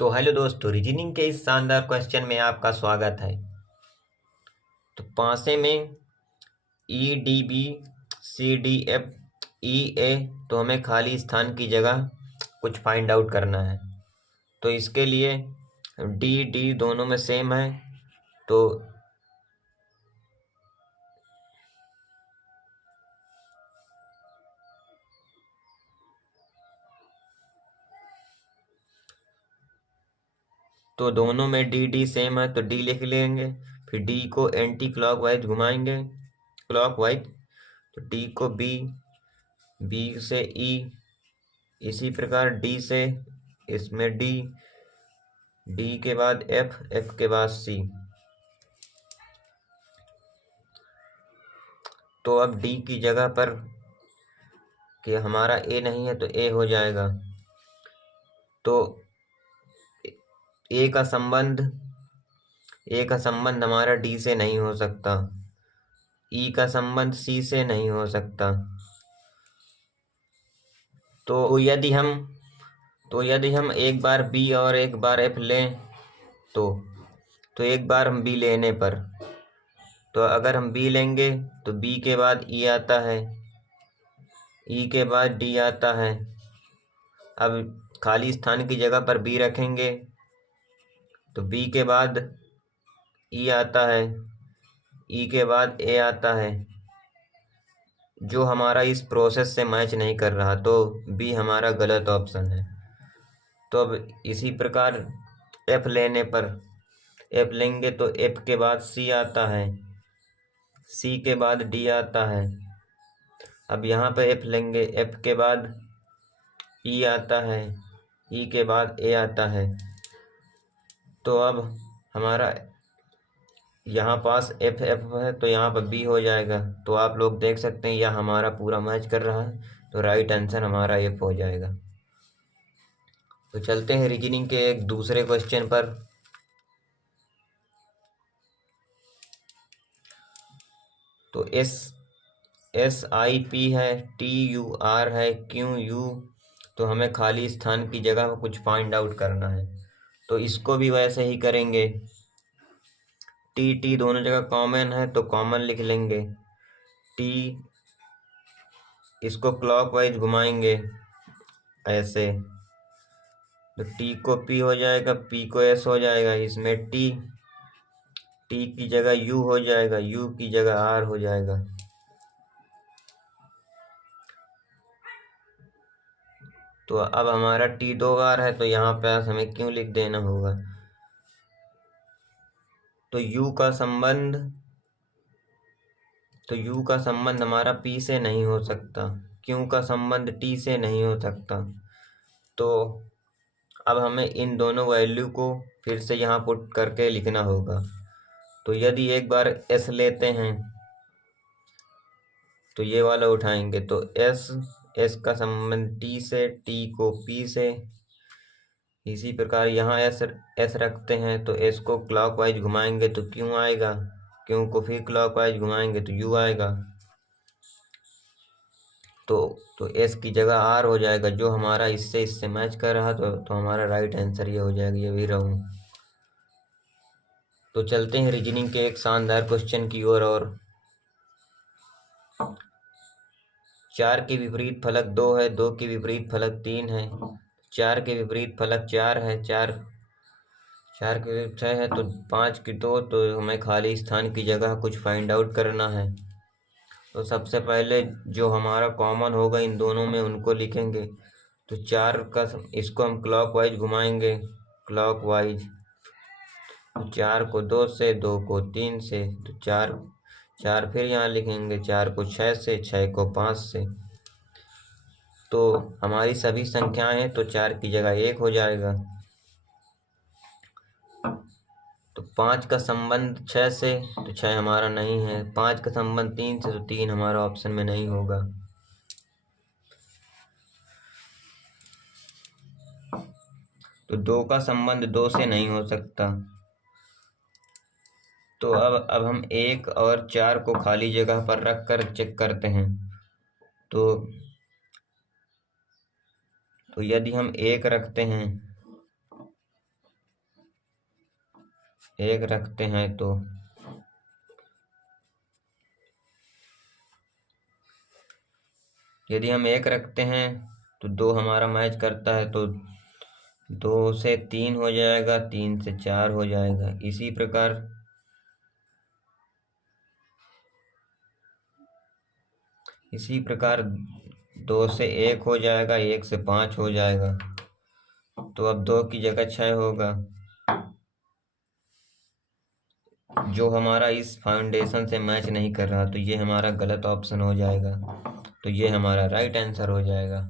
तो हेलो दोस्तों, रीजनिंग के इस शानदार क्वेश्चन में आपका स्वागत है। तो पासे में E D B C D F E A, तो हमें खाली स्थान की जगह कुछ फाइंड आउट करना है। तो इसके लिए डी डी दोनों में सेम है, तो दोनों में डी डी सेम है तो डी लिख लेंगे। फिर डी को एंटी क्लॉकवाइज घुमाएंगे क्लॉकवाइज, तो डी को बी, बी से ई, इसी प्रकार डी से इसमें डी, डी के बाद एफ, एफ के बाद सी। तो अब डी की जगह पर कि हमारा ए नहीं है तो ए हो जाएगा। तो ए का संबंध हमारा डी से नहीं हो सकता, ई का संबंध सी से नहीं हो सकता। तो यदि हम एक बार बी और एक बार एफ लें, तो एक बार हम बी लेने पर, तो अगर हम बी लेंगे तो बी के बाद ई आता है, ई के बाद डी आता है। अब खाली स्थान की जगह पर बी रखेंगे तो बी के बाद ई आता है, ई के बाद ए आता है, जो हमारा इस प्रोसेस से मैच नहीं कर रहा, तो बी हमारा गलत ऑप्शन है। तो अब इसी प्रकार एफ लेने पर, एफ लेंगे तो एफ के बाद सी आता है, सी के बाद डी आता है। अब यहाँ पे एफ लेंगे, एफ के बाद ई आता है, ई के बाद ए आता है। तो अब हमारा यहाँ पास एफ एफ है तो यहाँ पर बी हो जाएगा। तो आप लोग देख सकते हैं यह हमारा पूरा मैच कर रहा है, तो राइट आंसर हमारा एफ हो जाएगा। तो चलते हैं रीजनिंग के एक दूसरे क्वेश्चन पर। तो एस आई पी है, टी यू आर है, क्यू यू, तो हमें खाली स्थान की जगह पर कुछ फाइंड आउट करना है। तो इसको भी वैसे ही करेंगे। टी टी दोनों जगह कॉमन है तो कॉमन लिख लेंगे। टी, इसको क्लॉकवाइज घुमाएंगे ऐसे, तो टी को पी हो जाएगा, पी को एस हो जाएगा। इसमें टी की जगह यू हो जाएगा, यू की जगह आर हो जाएगा। तो अब हमारा टी दो बार है तो यहाँ पे हमें क्यों लिख देना होगा। तो यू का संबंध हमारा पी से नहीं हो सकता, क्यू का संबंध टी से नहीं हो सकता। तो अब हमें इन दोनों वैल्यू को फिर से यहाँ पुट करके लिखना होगा। तो यदि एक बार एस लेते हैं तो ये वाला उठाएंगे, तो एस का संबंध टी से, टी को पी से। इसी प्रकार यहाँ एस रखते हैं तो एस को क्लॉकवाइज घुमाएंगे तो क्यू आएगा, क्यू को फिर क्लॉकवाइज घुमाएंगे तो यू आएगा। तो एस की जगह आर हो जाएगा, जो हमारा इससे मैच कर रहा, तो हमारा राइट आंसर ये हो जाएगा, ये भी रहूँ। तो चलते हैं रीजनिंग के एक शानदार क्वेश्चन की ओर। और 4 के विपरीत फलक 2 है, 2 के विपरीत फलक 3 है, 4 के विपरीत फलक 4 है, 4 के विपरीत 6 है, तो 5 की 2, तो हमें खाली स्थान की जगह कुछ फाइंड आउट करना है। तो सबसे पहले जो हमारा कॉमन होगा इन दोनों में उनको लिखेंगे। तो 4 का, इसको हम क्लॉकवाइज घुमाएंगे क्लॉकवाइज, तो 4 को 2 से, 2 को 3 से, तो 4 फिर यहाँ लिखेंगे, 4 को 6 से, 6 को 5 से। तो हमारी सभी संख्याएं हैं तो 4 की जगह 1 हो जाएगा। तो 5 का संबंध 6 से, तो 6 हमारा नहीं है। 5 का संबंध 3 से, तो 3 हमारा ऑप्शन में नहीं होगा। तो 2 का संबंध 2 से नहीं हो सकता। तो अब हम 1 और 4 को खाली जगह पर रख कर चेक करते हैं। तो यदि हम 1 रखते हैं एक रखते हैं तो यदि हम एक रखते हैं तो 2 हमारा मैच करता है, तो 2 से 3 हो जाएगा, 3 से 4 हो जाएगा। इसी प्रकार 2 से 1 हो जाएगा, 1 से 5 हो जाएगा। तो अब 2 की जगह 6 होगा, जो हमारा इस फाउंडेशन से मैच नहीं कर रहा, तो ये हमारा गलत ऑप्शन हो जाएगा। तो ये हमारा राइट आंसर हो जाएगा।